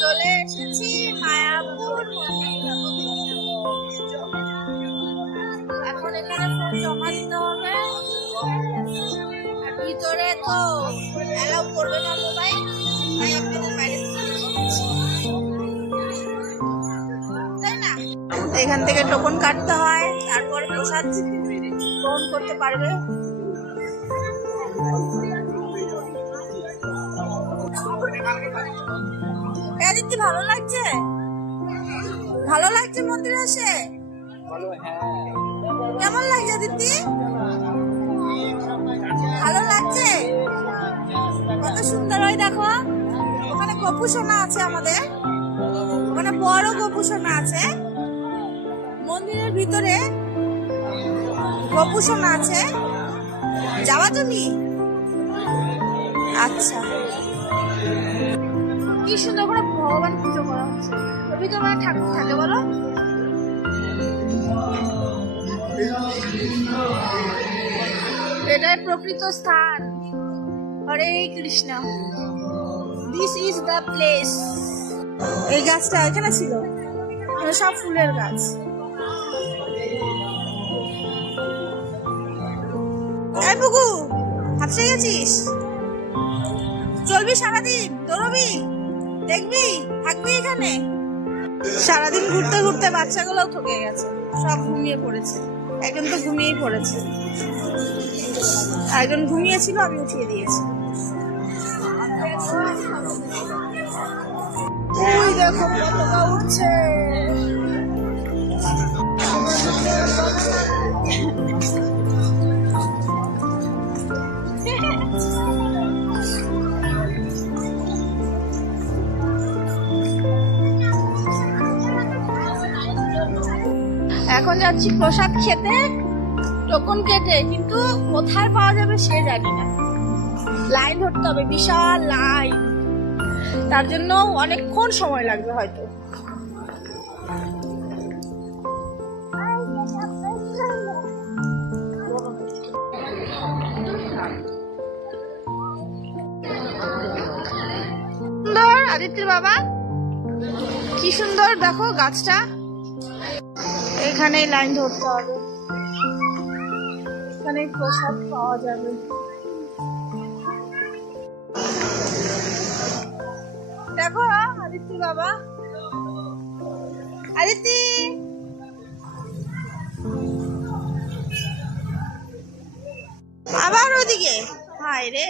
চলে এসেছি মায়াপুর মন্দির। এখন এখানে ফোন জমা দিতে হবে, আর ভিতরে তো অ্যালাউ করবে না মোবাইল, তাই আপনাদের বাইরে তাই না। এখান থেকে টোকন কাটতে হয়, তারপর প্রসাদ গ্রহণ করতে পারবে। দিদি ভালো লাগছে, ভালো লাগছে মন্দিরে এসে? কেমন লাগছে দিদি? ভালো লাগছে? কত সুন্দর হয় দেখো, ওখানে গোপু সোনা আছে, আমাদের ওখানে বড় গোপু সোনা আছে, মন্দিরের ভিতরে গোপু সোনা আছে। যাওয়া তুমি? আচ্ছা, কি সুন্দর করে ভগবান পুজো করা হচ্ছে। তবে তো আমার ঠাকুর থাকে বলো। এটাই প্রকৃত স্থান। Hare Krishna, this is the place. এই গাছটা এখানে ছিল, সব ফুলের গাছ। এই বুগু, হাঁপসে গেছিস? চলবি সারাদিন, দৌড়বি, দেখবি, থাকবি এখানে? সারাদিন ঘুরতে ঘুরতে বাচ্চাগুলোও থকে গেছে, সব ঘুমিয়ে পড়েছে। একজন তো ঘুমিয়েই পড়েছে, একজন ঘুমিয়েছিল, আমি উঠিয়ে দিয়েছি। ওই দেখো পতাকা উঠছে। এখন যাচ্ছি প্রসাদ খেতে, টোকন কেটে, কিন্তু কোথায় পাওয়া যাবে সে জানি না। লাইন ধরতে হবে, বিশাল লাইন, তার জন্য অনেকক্ষণ সময় লাগবে হয়তো। সুন্দর আদিত্যের বাবা, কি সুন্দর দেখো গাছটা। এখানেই লাইন ধরতে হবে, এখানেই প্রসাদ পাওয়া যাবে। দেখো আদিত্য বাবা, আদিত্য আবার ওদিকে, হায় রে।